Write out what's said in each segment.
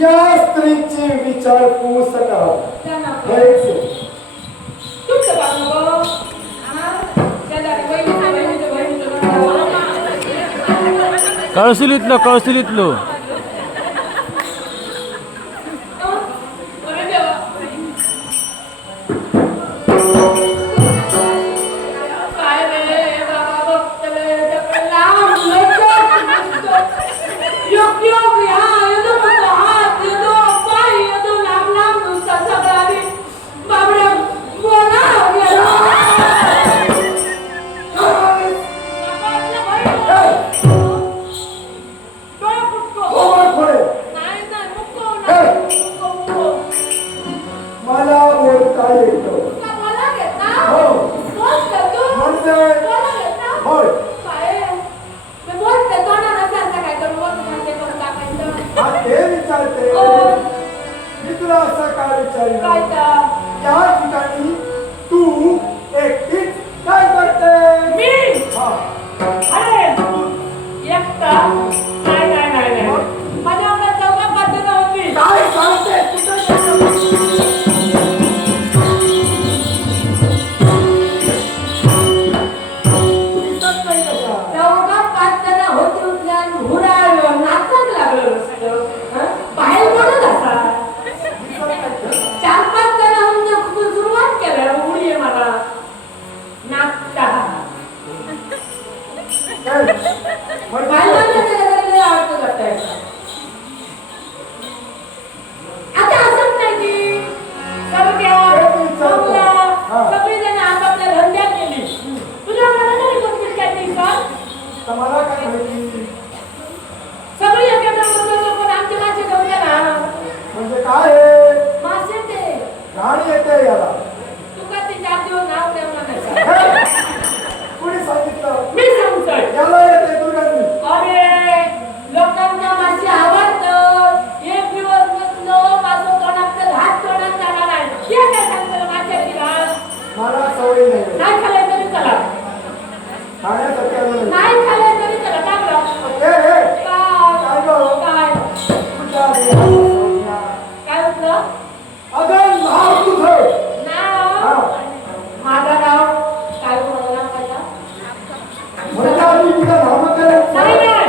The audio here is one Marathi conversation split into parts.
या स्त्रीची विचारपूस करावी. कळसुलीतलो कळसुलीतलो मला बोलता येतो. ते विचारते मी तुला असं काय विचारेन. या ठिकाणी तू एकटीच काय करते. काय सांगते मला काय माहिती. सगळी एकत्र आमच्या मासे घेऊन या ना. म्हणजे काय आहे. मासे ते गाणी येते याला. तू का ते 4 दिवस नाव ठेवणार. कुणी सांगितलं. मी सांगतोय याला येते दुर्गंधी. अरे लोकांना मासे आवडतं. एक दिवस नसलो माझं तोंडात हात तोंडात जाणार आहे. हे काय सांगतो माशाची घाल. मला सवय नाही. नाही खाल्लं तरी चला. खाण्यासाठी आलो नाही. नाही खाल्लं तरी चला. टाकलं काय काय गं? काय तुझ्या देहाला संज्ञा. काय होतं. अगं नाव तुझं. नाव माझं नाव काय बोलला नाव काय. म्हणजे आम्ही तुझं नामकरण नाही नाही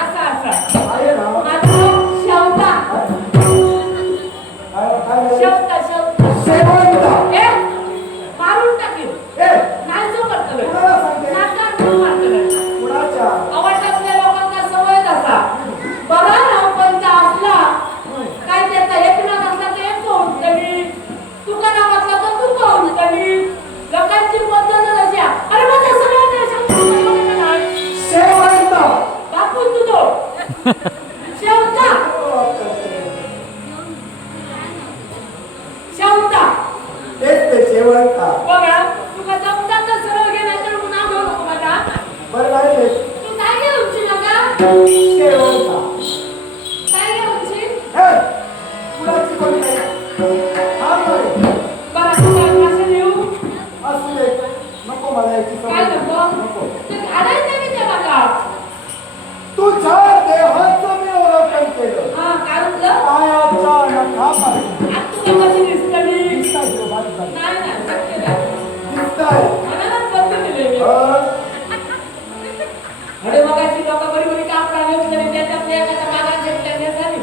असं असं आहे ना. माझं शेवता काय शेवता शेवता शेवंता. ए मारून टाकील. नाही जो करतो कुणाला सांगते. नाकात घेऊन मारतो. कुणाच्या आवडत्या लोकांना सवय असा बघा ना कोणता असला काय त्याचा एक नाव असला तर एक कोण कमी तुका नाव असला तर तू कोण कमी लोकांची पद्धत अशी अरे माझ्या सगळ्यांना शेवंता. बापू तू तो शेवता शेवता तेच ते शेवंता. बघा तुका जमतात तर सरळ घे नाही तर नाव घेऊ नको माझा. बरं नाही ते तू काय घे उंची नका शेवंता. काय घे उंची कुणाची कोणी नाही. हा बरं. बरं तू काय मासे देऊ असू दे. नको मला याची काय सवय. नको नको. ते घालायचं मी ते मला. तुझ्या देहाचं मी अवलोकन केलं. हा काय म्हटलं पायाच्या नखापासून. आज तुला कशी दिसतली. दिसताय तो बारीक बारीक. नाही नाही शक्य नाही. दिसताय. मनालाच बदलून दिले मी. अरे मगाची लोक बरी बरी कापडा घेऊन गेली त्याच्यात एखाद्या मागात घेतल्या झाली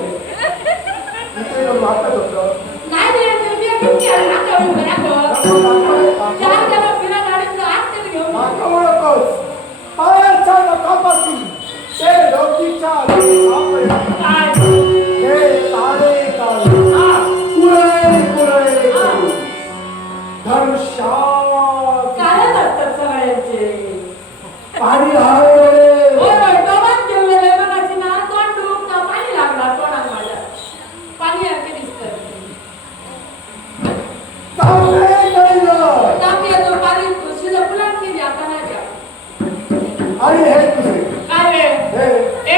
इथे येऊन वाटत होतं. नाही रे तुम्ही एक घेऊन आले ना कमी बघा चार जण फिरा गाडीत आत तरी घेऊन मागं ओळखोस. पायाच्या नखापासून ते डोकीच्या नखापर्यंत. काय हे तारे तारे. कुरळे कुरळे करून. धनुष्यात कालच असतात सगळ्यांचे. पाणी हळवले. होय होय डोबात ठेवलेले मगाची ना तोंड डुबता पाणी लागला तोंडात माझ्या. पाणी आणते दिसतं. तापे गळलं. ताप येतो पाणी शिजं फुलात केली आता नाही द्या. आणि हे तुझे. काय रे हे ए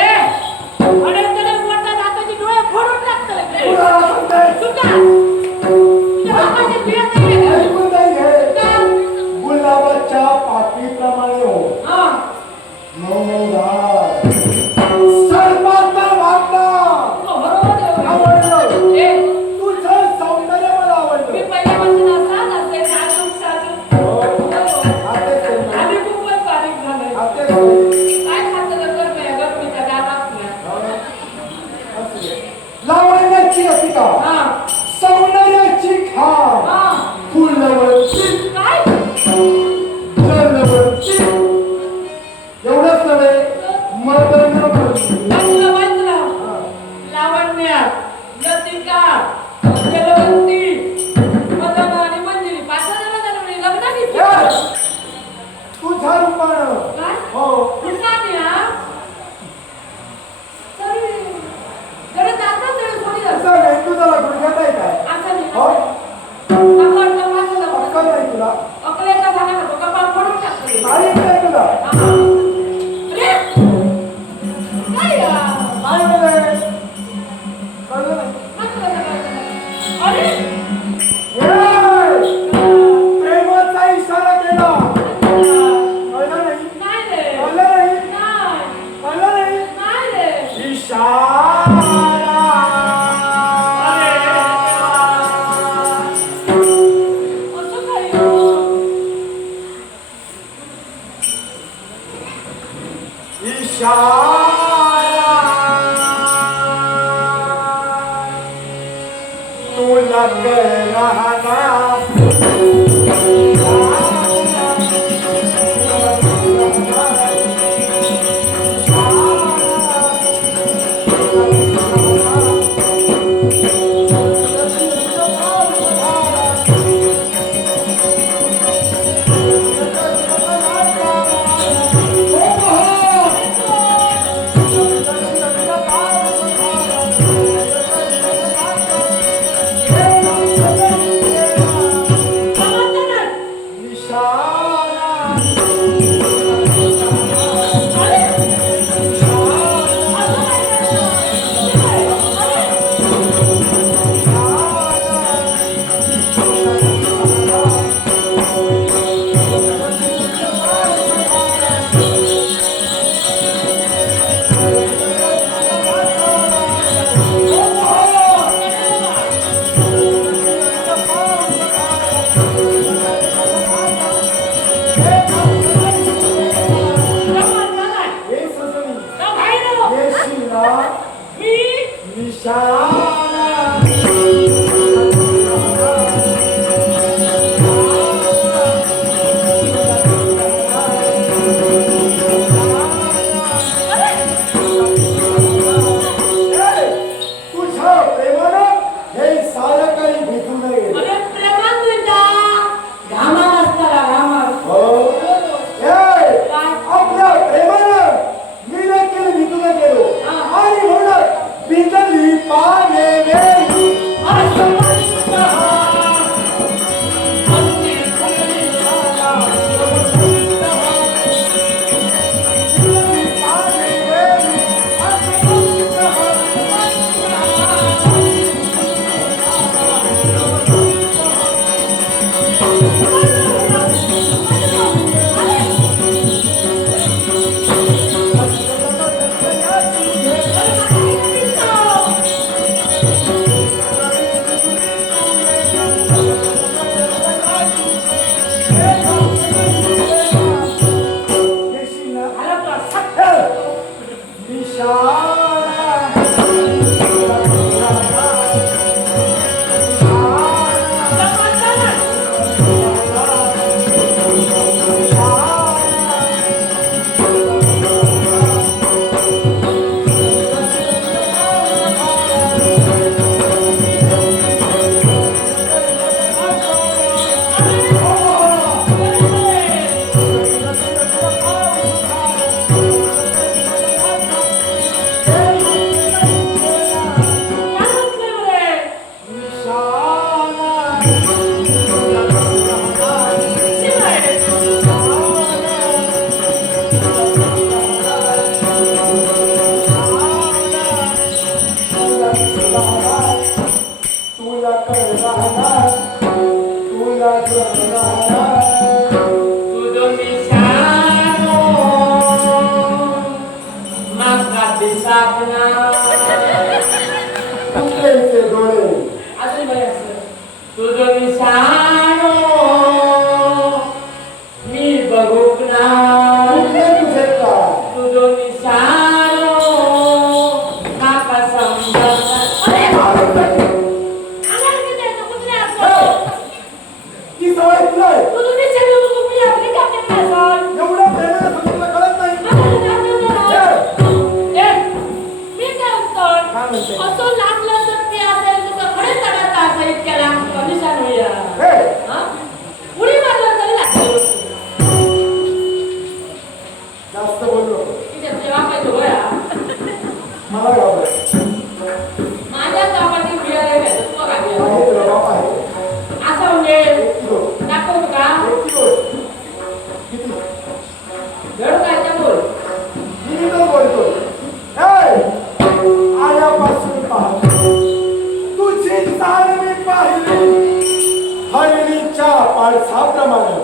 सौंदर्याची अतिका हा सौंदर्याची खाण हा फुलवरची काय जलवरची एवढंच नव्हे मदनवरची तुला माहित ना लावण्या लतिका जलवंती मदन आणि मंजिरी पाच जणांनी लग्न घेतलं तुझ्या रूपानं काय हो पुन्हा या तरी जरा जातात तरी थोडी तुझा मेंदूला गुडघ्यात आहे काय असं नाही हो आपण माझं अक्कल नाही तुला अकलेचा झाला ना तो कपाळ फोडून टाकतो माहित नाही तुला अरे काय यार काय केलंय कळलं नाही अरे ए! प्रेमाचा इशारा केला कळलं नाही नाही रे कळलं नाही नाही कळलं नाही नाही रे इशारा असं काय तुला कळणार तुझ्या प्रेमानं हे सारं काही भेटू नये अरे प्रेमात तुझ्या घामात असताना घामात हो आपल्या प्रेमानं मी देखील निघून गेलो आणि म्हणून बिजली पाने वेली तुझो निशानो माका समजत काय म्हणते असं लागलं तर ते असेल तुका खडे चढायचं असं इतक्या लांब निशाण होईल हे उडी मारलं तरी लागेल जास्त बोलू नको तिथे तेव्हा पाहिजे गोळा मला घाबरायचं माझ्या गावाची मिळाले पाहिजे तुला काय आहे तुला बाप आहे असं म्हणजे 1 किलो दाखवू का 1 किलो किती वेळ काय ते बोल मी तर बोलतो आल्यापासून पाहतो तुझी चाल मी पाहिली हरणीच्या पाळसाप्रमाणे